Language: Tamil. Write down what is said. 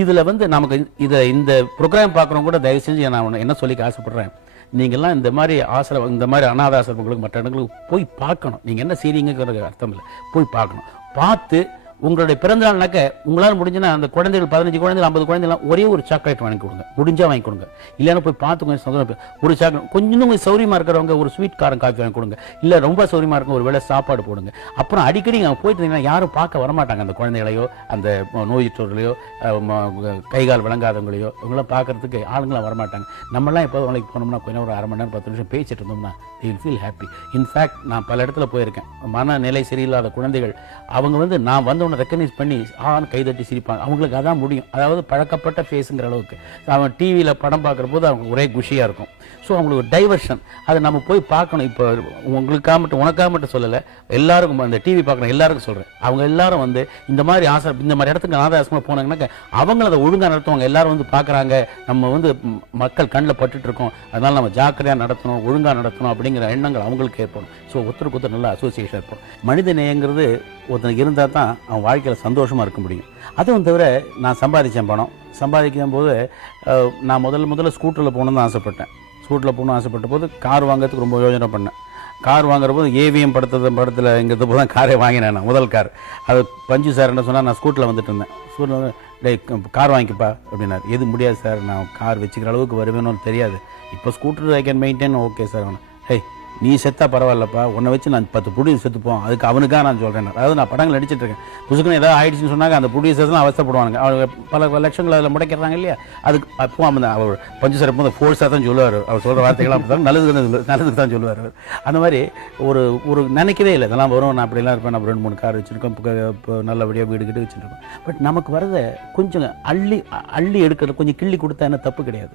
இதில் வந்து நமக்கு இந்த ப்ரோக்ராம் பார்க்குறவங்க கூட தயவு செஞ்சு நான் என்ன சொல்லிக்க ஆசைப்படுறேன், நீங்கள்லாம் இந்த மாதிரி இந்த மாதிரி அனாத ஆசிரமங்களுக்கு மற்ற இடங்களுக்கு போய் பார்க்கணும். நீங்கள் என்ன செய்றீங்கிறது அர்த்தம் இல்லை, போய் பார்க்கணும். பார்த்து உங்களுடைய பிறந்த நாள்னாக்க உங்களால் முடிஞ்சுன்னா அந்த குழந்தைகள் 15 குழந்தைகள் 50 குழந்தைலாம் ஒரே ஒரு சாக்லேட் வாங்கி கொடுங்க, முடிஞ்சா வாங்கி கொடுங்க. இல்லைன்னா போய் பார்த்து கொஞ்சம் சந்தோஷம் ஒரு சாக்லேட், கொஞ்சம் சௌரியமாக இருக்கிறவங்க ஒரு ஸ்வீட் காரம் காஃபி வாங்கி கொடுங்க. இல்லை ரொம்ப சௌரியமாக இருக்கும் ஒரு வேளை சாப்பாடு போடுங்க. அப்புறம் அடிக்கடி அங்கே போயிட்டு இருந்தீங்கன்னா யாரும் பார்க்க வரமாட்டாங்க, அந்த குழந்தைகளையோ அந்த நோயுற்றவர்களையோ கைகால் விளங்காதவங்களையோ இவங்களாம் பார்க்கறதுக்கு ஆளுங்களாம் வரமாட்டாங்க. நம்மளாம் எப்போது வேலைக்கு போனோம்னா கொஞ்சம் ஒரு 1/2 மணி நேரம் 10 நிமிஷம் பேசிட்டு இருந்தோம்னா they will feel happy. In fact நான் பல இடத்துல போயிருக்கேன், மனநிலை சரியில்லாத குழந்தைகள் அவங்க வந்து நான் வந்தவனை ரெக்கக்னைஸ் பண்ணி கைதட்டி சிரிப்பாங்க. அவங்களுக்கு அதான் முடியும், அதாவது பழக்கப்பட்ட ஃபேஸுங்கிற அளவுக்கு. அவன் டிவியில் படம் பார்க்குற போது அவங்க ஒரே குஷியாக இருக்கும். ஸோ அவங்களுக்கு டைவர்ஷன், அதை நம்ம போய் பார்க்கணும். இப்போ உங்களுக்காக மட்டும் உனக்காக மட்டும் சொல்லலை, எல்லாருக்கும் அந்த டிவி பார்க்குற எல்லாருக்கும் சொல்கிறேன். அவங்க எல்லாரும் வந்து இந்த மாதிரி இந்த மாதிரி இடத்துக்கு அனாதை ஆசிரமம் போனாங்கன்னாக்க அவங்கள அதை ஒழுங்காக நடத்துவாங்க. எல்லாரும் வந்து பார்க்குறாங்க, நம்ம வந்து மக்கள் கண்ணில் பட்டுட்டு இருக்கோம், அதனால் நம்ம ஜாக்கிரதையாக நடத்தணும், ஒழுங்காக நடத்தணும் அப்படிங்கிற எண்ணங்கள் அவங்களுக்கு ஏற்படும். ஸோ ஒருத்தருக்கு ஒருத்தர் நல்ல அசோசியேஷன் ஏற்படும். மனித நேயங்கிறது ஒருத்தனுக்கு இருந்தால் தான் அவன் வாழ்க்கையில் சந்தோஷமாக இருக்க முடியும். அதுவும் தவிர நான் சம்பாதிச்சேன் பணம். சம்பாதிக்கும் போது நான் முதல்ல ஸ்கூட்டரில் போகணுன்னு தான் ஆசைப்பட்டேன். ஸ்கூட்டரில் போகணும்னு ஆசைப்பட்ட போது கார் வாங்குறதுக்கு ரொம்ப யோஜனை பண்ணேன். கார் வாங்குற போது ஏவிஎம் படத்தில் இங்கிறது போது தான் காரே வாங்கினேன். நான் முதல் கார் அது பஞ்சு சார் என்ன சொன்னால், நான் ஸ்கூட்டரில் வந்துட்டு இருந்தேன். ஸ்கூட்டில் வந்து டே கார் வாங்கிக்கப்பா அப்படின்னாரு. எது முடியாது சார், நான் கார் வச்சுக்கிற அளவுக்கு வருவேன்னு தெரியாது. இப்போ scooter I can maintain, okay sir. அவனை ஹே நீ செத்தா பரவாயில்லப்பா, உன்னை வச்சு நான் 10 ப்ரொடியூசர் செத்துப்போம், அதுக்கு அவனுக்காக நான் சொல்கிறேன். அதாவது நான் படங்கள் நடிச்சிட்டு இருக்கேன், புதுசுக்குன்னு ஏதாவது ஆயிடுச்சுன்னு சொன்னாங்க அந்த ப்ரொடியூசர்ஸ்லாம் அவசரப்படுவாங்க. அவங்க பல லட்சங்கள் அதில் முடைக்கிறாங்க இல்லையா. அதுக்கு அப்போ அவர் பஞ்சு சார் எப்போ ஃபோர்ஸாக தான் சொல்லுவார். அவர் சொல்கிற வார்த்தைகள்லாம் அப்படி நல்லதுக்கு தான் சொல்லுவார். அந்த மாதிரி ஒரு நினைக்கவே இல்லை இதெல்லாம் வரும், நான் அப்படிலாம் இருப்பேன். நம்ம 2-3 கார் வச்சுருக்கோம், இப்போ நல்லபடியாக வீடு கிட்ட வச்சுருக்கோம். பட் நமக்கு வரதை கொஞ்சம் அள்ளி எடுக்கிறது, கொஞ்சம் கிள்ளி கொடுத்தா என்ன தப்பு கிடையாது.